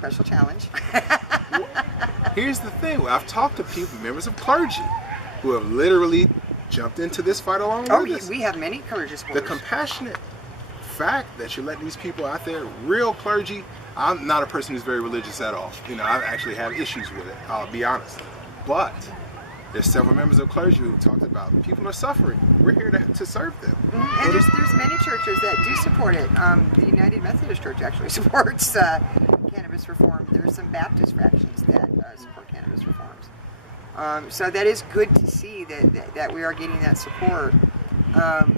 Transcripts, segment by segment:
special challenge. Here's the thing. I've talked to people, members of clergy, who have literally jumped into this fight along with us. We have many clergy supporters. The compassionate fact that you let these people out there, real clergy. I'm not a person who's very religious at all. You know, I actually have issues with it, I'll be honest. But there's several members of clergy who talked about people are suffering. We're here to serve them. Mm-hmm. And there's many churches that do support it. The United Methodist Church actually supports cannabis reform. There's some Baptist fractions that support cannabis reforms. So that is good to see that we are getting that support.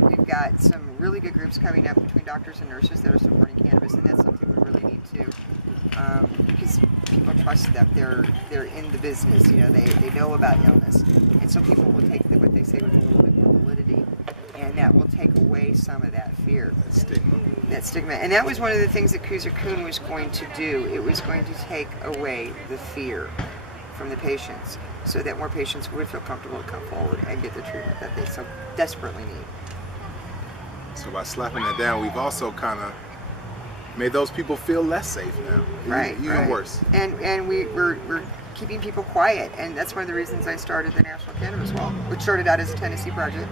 We've got some really good groups coming up between doctors and nurses that are supporting cannabis, and that's something we really need to, because people trust them. They're in the business, you know, they know about illness, and so people will take what they say with a little bit more validity, and that will take away some of that fear. That stigma. And that was one of the things that Kuzer Kuhn was going to do. It was going to take away the fear from the patients, so that more patients would feel comfortable to come forward and get the treatment that they so desperately need. So by slapping that down, we've also kind of made those people feel less safe now. Even worse. And we're keeping people quiet, and that's one of the reasons I started the National Cannabis Wall, which started out as a Tennessee project.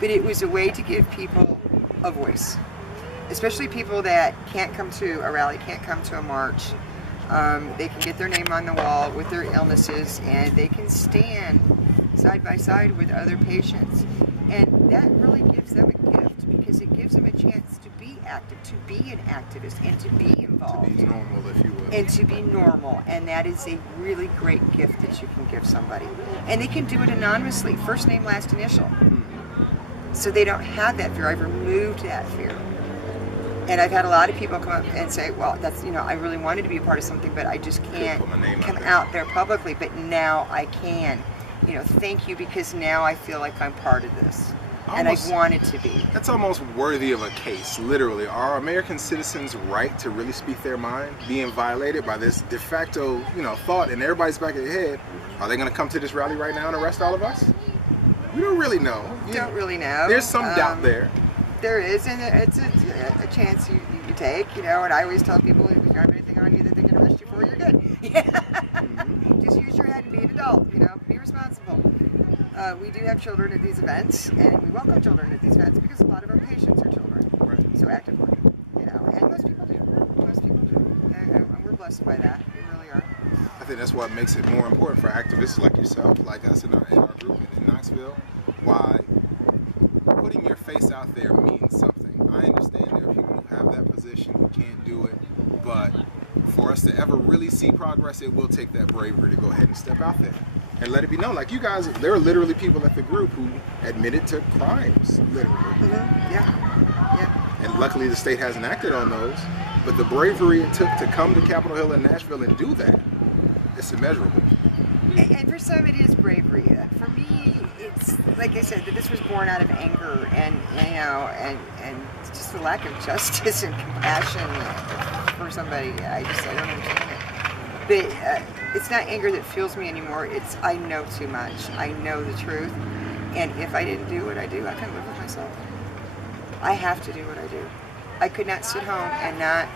But it was a way to give people a voice, especially people that can't come to a rally, can't come to a march. They can get their name on the wall with their illnesses, and they can stand side by side with other patients. And that really gives them a gift, because it gives them a chance to be active, to be an activist, and to be involved. To be normal, if you will. And to be normal. And that is a really great gift that you can give somebody. And they can do it anonymously, first name, last initial. So they don't have that fear. I've removed that fear. And I've had a lot of people come up and say, well, that's, you know, I really wanted to be a part of something, but I just can't come out there publicly, but now I can. You know, thank you, because now I feel like I'm part of this. And I wanted to be. That's almost worthy of a case, literally. Are American citizens' right to really speak their mind being violated by this de facto, you know, thought in everybody's back of their head? Are they going to come to this rally right now and arrest all of us? We don't really know. Don't really know. There's some doubt there. There is, and it's a chance you take, you know, and I always tell people, if you don't have anything on you that they can arrest you for, you're good. Just use your head and be an adult, you know, be responsible. We do have children at these events, and we welcome children at these events, because a lot of our patients are children. Right. So actively, you know, and most people do. Most people do. And we're blessed by that. We really are. I think that's what makes it more important for activists like yourself, like us in our group in Knoxville, why putting your face out there means something. I understand there are people who have that position who can't do it, but for us to ever really see progress, it will take that bravery to go ahead and step out there and let it be known. Like you guys, there are literally people at the group who admitted to crimes, literally. Yeah. And luckily the state hasn't acted on those, but the bravery it took to come to Capitol Hill in Nashville and do that, it's immeasurable. And for some it is bravery. For me, it's like I said, that this was born out of anger and, you know, and just the lack of justice and compassion for somebody. I don't understand it. But it's not anger that fuels me anymore. It's I know too much. I know the truth, and if I didn't do what I do, I couldn't live with myself. I have to do what I do. I could not sit home and not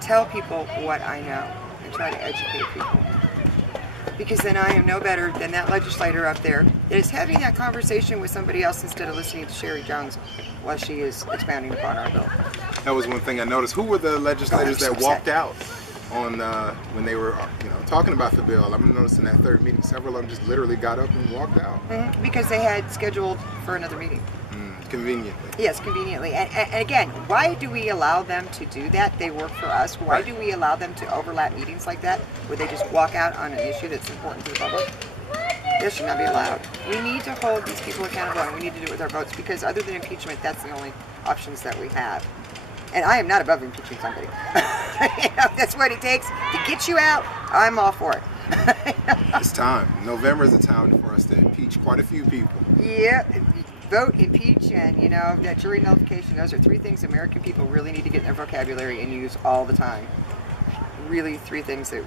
tell people what I know and try to educate people. Because then I am no better than that legislator up there that is having that conversation with somebody else instead of listening to Sherry Jones while she is expounding upon our bill. That was one thing I noticed. Who were the legislators that walked out on when they were, you know, talking about the bill? I'm noticing that third meeting, several of them just literally got up and walked out. Because they had scheduled for another meeting. Conveniently. Yes, conveniently. And again, why do we allow them to do that? They work for us. Why do we allow them to overlap meetings like that, where they just walk out on an issue that's important to the public? This should not be allowed. We need to hold these people accountable, and we need to do it with our votes, because other than impeachment, that's the only options that we have. And I am not above impeaching somebody. You know, that's what it takes to get you out. I'm all for it. It's time. November is the time for us to impeach quite a few people. Yeah. Vote, impeach, and, you know, that jury nullification. Those are three things American people really need to get in their vocabulary and use all the time. Really, three things that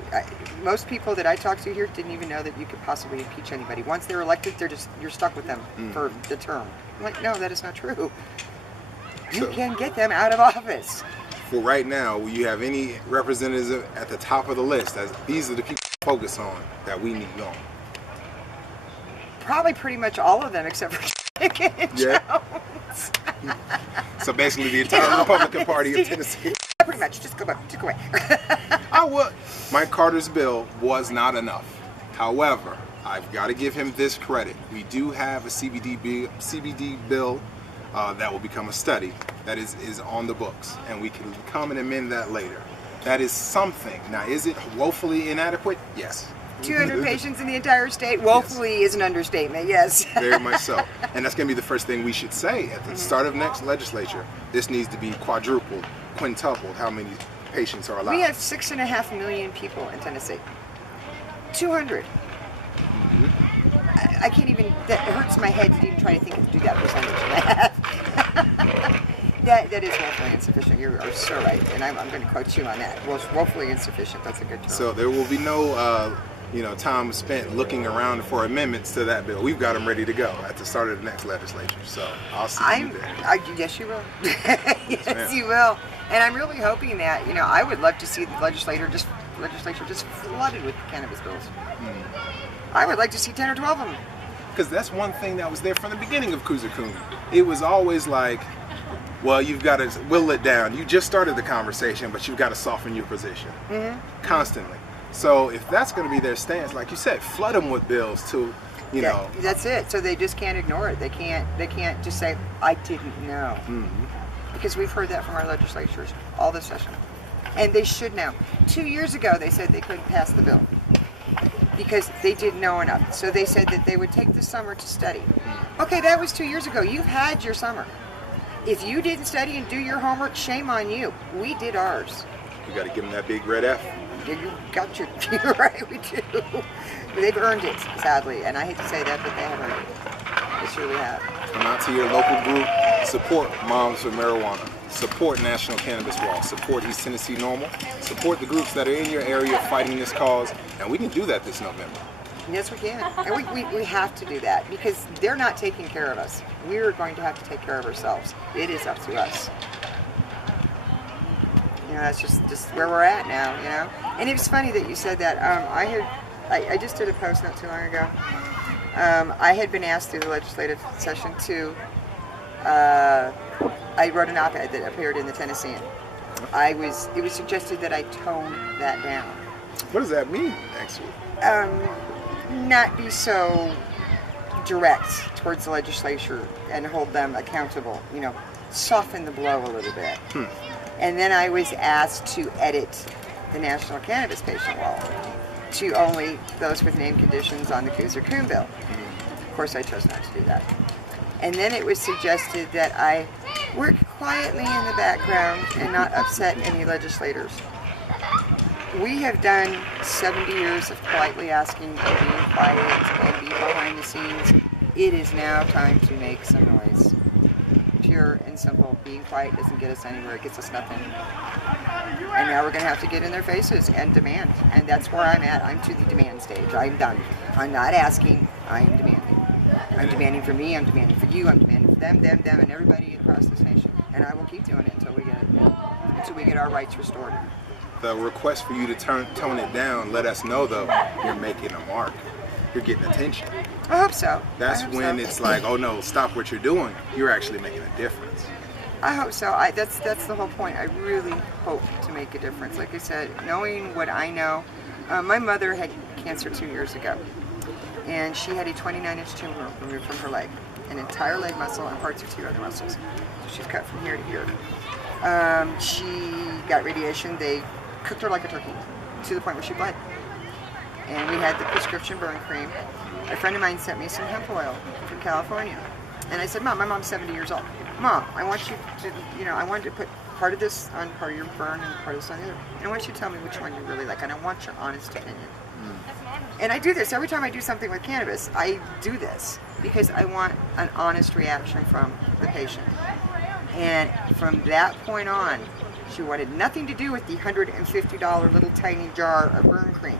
most people that I talk to here didn't even know that you could possibly impeach anybody. Once they're elected, you're stuck with them for the term. I'm like, no, that is not true. You can get them out of office for right now, will you have any representatives at the top of the list? As these are the people to focus on that we need on. Probably pretty much all of them except for Chicken and Jones. So basically the entire Republican Party of Tennessee. Pretty much, just go away. I would. Mike Carter's bill was not enough. However, I've got to give him this credit. We do have a CBD bill that will become a study that is on the books, and we can come and amend that later. That is something. Now, is it woefully inadequate? Yes. 200 patients in the entire state. Woefully is an understatement, yes. Very much so. And that's going to be the first thing we should say at the start of next legislature. This needs to be quadrupled, quintupled, how many patients are allowed. We have 6.5 million people in Tennessee. 200. I can't even, that hurts my head to even try to do that percentage. That is woefully insufficient. You are so right, and I'm going to quote you on that. Woefully insufficient, that's a good term. So there will be no time spent looking around for amendments to that bill. We've got them ready to go at the start of the next legislature. So I'll see you there. Yes, you will. Yes, you will. And I'm really hoping that, I would love to see the legislature just flooded with cannabis bills. I would like to see 10 or 12 of them. Because that's one thing that was there from the beginning of Cougar Coon. It was always like, well, you've got to whittle it down. You just started the conversation, but you've got to soften your position constantly. So if that's going to be their stance, like you said, flood them with bills to, know. That's it. So they just can't ignore it. They can't just say, I didn't know. Because we've heard that from our legislatures all this session. And they should know. 2 years ago, they said they couldn't pass the bill because they didn't know enough. So they said that they would take the summer to study. Okay, that was 2 years ago. You've had your summer. If you didn't study and do your homework, shame on you. We did ours. You got to give them that big red F. You got you're right, we do. But they've earned it, sadly. And I hate to say that, but they have earned it. They surely have. Come out to your local group. Support Moms for Marijuana. Support National Cannabis Wall. Support East Tennessee Normal. Support the groups that are in your area fighting this cause. And we can do that this November. Yes, we can. And we have to do that because they're not taking care of us. We're going to have to take care of ourselves. It is up to us. That's just where we're at now, And it was funny that you said that. I just did a post not too long ago. I had been asked through the legislative session to, I wrote an op-ed that appeared in the Tennessean. It was suggested that I tone that down. What does that mean, actually? Not be so direct towards the legislature and hold them accountable, soften the blow a little bit. And then I was asked to edit the National Cannabis Patient Law to only those with name conditions on the Cougar Coon bill. Of course, I chose not to do that. And then it was suggested that I work quietly in the background and not upset any legislators. We have done 70 years of politely asking and being quiet and being behind the scenes. It is now time to make some noise. Pure and simple. Being quiet doesn't get us anywhere. It gets us nothing. And now we're going to have to get in their faces and demand. And that's where I'm at. I'm to the demand stage. I'm done. I'm not asking. I am demanding. I'm demanding for me. I'm demanding for you. I'm demanding for them, and everybody across this nation. And I will keep doing it until we get our rights restored. The request for you to tone it down, let us know though you're making a mark. You're getting attention. I hope so. That's when it's like, oh no, stop what you're doing. You're actually making a difference. I hope so. That's the whole point. I really hope to make a difference. Like I said, knowing what I know, my mother had cancer 2 years ago, and she had a 29-inch tumor removed from her leg, an entire leg muscle and parts of 2 other muscles. So she's cut from here to here. She got radiation. They cooked her like a turkey to the point where she bled. And we had the prescription burn cream. A friend of mine sent me some hemp oil from California. And I said, Mom, my mom's 70 years old. Mom, I want you to, I wanted to put part of this on part of your burn and part of this on the other. And I want you to tell me which one you really like. And I want your honest opinion. And I do this every time I do something with cannabis. I do this because I want an honest reaction from the patient. And from that point on, she wanted nothing to do with the $150 little tiny jar of burn cream.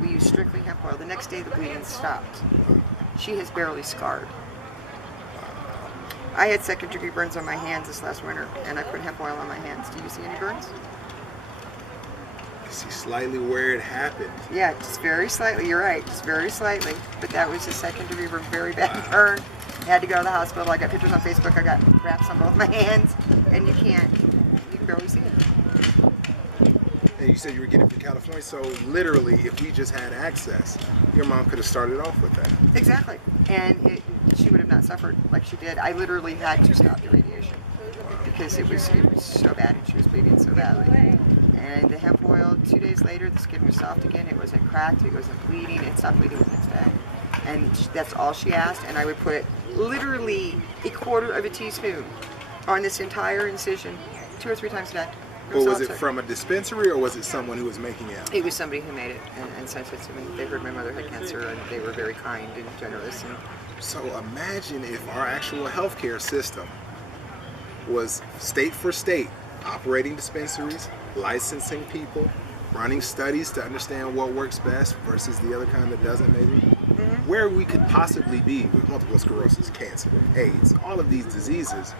We used strictly hemp oil. The next day the bleeding stopped. She has barely scarred. I had second-degree burns on my hands this last winter, and I put hemp oil on my hands. Do you see any burns? I see slightly where it happened. Yeah, just very slightly. You're right, just very slightly. But that was a second-degree burn, very bad burn. I had to go to the hospital. I got pictures on Facebook. I got wraps on both my hands, and you can barely see it. And you said you were getting from California, so literally, if we just had access, your mom could have started off with that. Exactly, and she would have not suffered like she did. I literally had to stop the radiation because it was so bad, and she was bleeding so badly. And the hemp oil, 2 days later, the skin was soft again. It wasn't cracked. It wasn't bleeding. It stopped bleeding the next day. And that's all she asked. And I would put literally a quarter of a teaspoon on this entire incision 2 or 3 times a day. Well, was it from a dispensary or was it someone who was making it? It was somebody who made it and sent it to me. They heard my mother had cancer and they were very kind and generous. And so imagine if our actual healthcare system was state for state, operating dispensaries, licensing people, running studies to understand what works best versus the other kind that doesn't maybe. Mm-hmm. Where we could possibly be with multiple sclerosis, cancer, AIDS, all of these diseases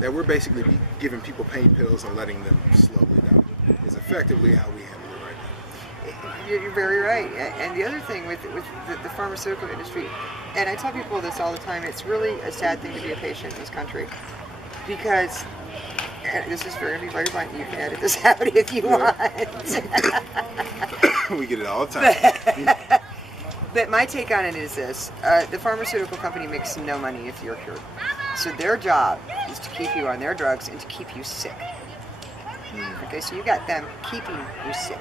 that we're basically giving people pain pills and letting them slowly die is effectively how we handle it right now. You're very right. And the other thing with the pharmaceutical industry, and I tell people this all the time, it's really a sad thing to be a patient in this country because, and this is very blunt, you can edit this out if you want. We get it all the time. But my take on it is this. The pharmaceutical company makes no money if you're cured. So their job is to keep you on their drugs and to keep you sick. Okay, so you got them keeping you sick.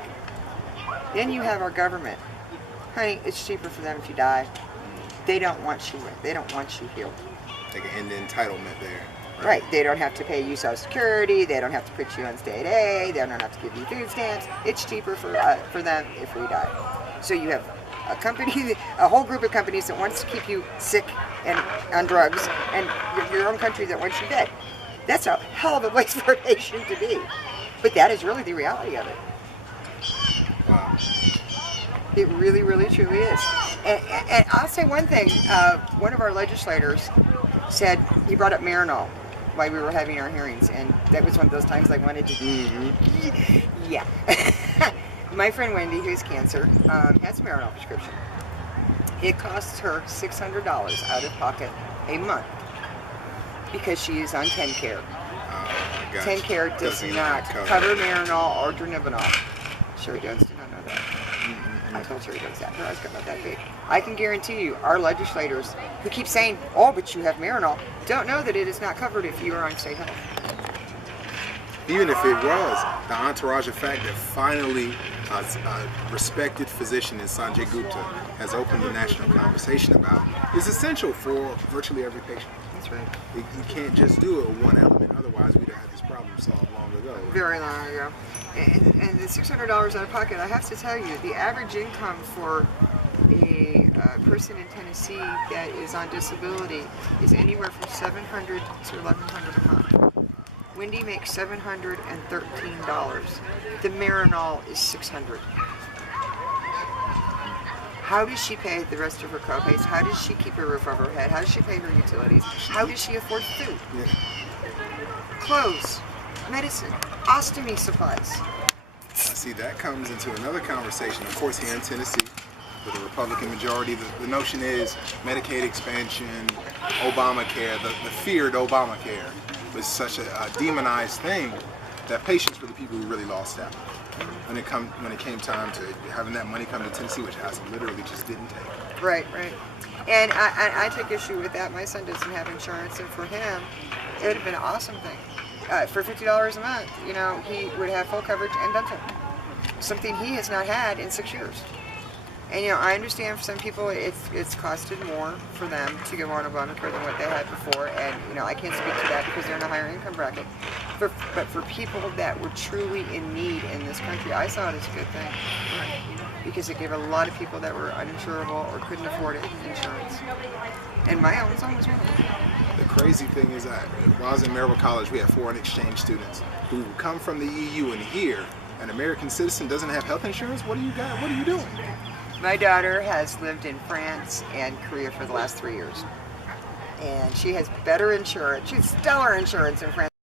Then you have our government. Honey, it's cheaper for them if you die. They don't want you in. They don't want you healed. They can end the entitlement there. Right. They don't have to pay you Social Security. They don't have to put you on state aid. They don't have to give you food stamps. It's cheaper for them if we die. So you have a company, a whole group of companies that wants to keep you sick and on drugs, and your own country that wants you dead. That's a hell of a place for a patient to be. But that is really the reality of it. Wow. It really, really, truly is. And I'll say one thing. One of our legislators said, he brought up Marinol while we were having our hearings, and that was one of those times I wanted to yeah. My friend Wendy, who has cancer, has a Marinol prescription. It costs her $600 out of pocket a month because she is on TennCare. Oh my gosh. TennCare does not cover Marinol or Dronabinol. Sherry Jones did not know that. I told Sherry Jones that. Her eyes got about that big. I can guarantee you, our legislators who keep saying, oh, but you have Marinol, don't know that it is not covered if you are on state health. Even if it was, the entourage effect that finally a respected physician in Sanjay Gupta has opened the national conversation about is essential for virtually every patient. That's right. You can't just do it with one element, otherwise we'd have had this problem solved long ago. Very long ago. And the $600 out of pocket, I have to tell you, the average income for a person in Tennessee that is on disability is anywhere from $700 to $1,100 a month. Wendy makes $713. The Marinol is $600. How does she pay the rest of her copays? How does she keep a roof over her head? How does she pay her utilities? How does she afford food? Yeah. Clothes, medicine, ostomy supplies. See, that comes into another conversation. Of course, here in Tennessee, with a Republican majority, the notion is Medicaid expansion, Obamacare, the feared Obamacare was such a demonized thing that patients were the people who really lost out. When it came time to having that money come to Tennessee, which House literally just didn't take. Right, right. And I take issue with that. My son doesn't have insurance, and for him, it would have been an awesome thing. For $50 a month, you know, he would have full coverage and dental. Something he has not had in 6 years. And you know, I understand for some people it's costed more for them to go on Obamacare than what they had before, and you know, I can't speak to that because they're in a higher income bracket. But for people that were truly in need in this country, I saw it as a good thing because it gave a lot of people that were uninsurable or couldn't afford it insurance. And my own son was one of them. The crazy thing is that while I was in Maryville College, we had foreign exchange students who come from the EU, and here an American citizen doesn't have health insurance. What do you got? What are you doing? My daughter has lived in France and Korea for the last 3 years. and she has better insurance. She's stellar insurance in France.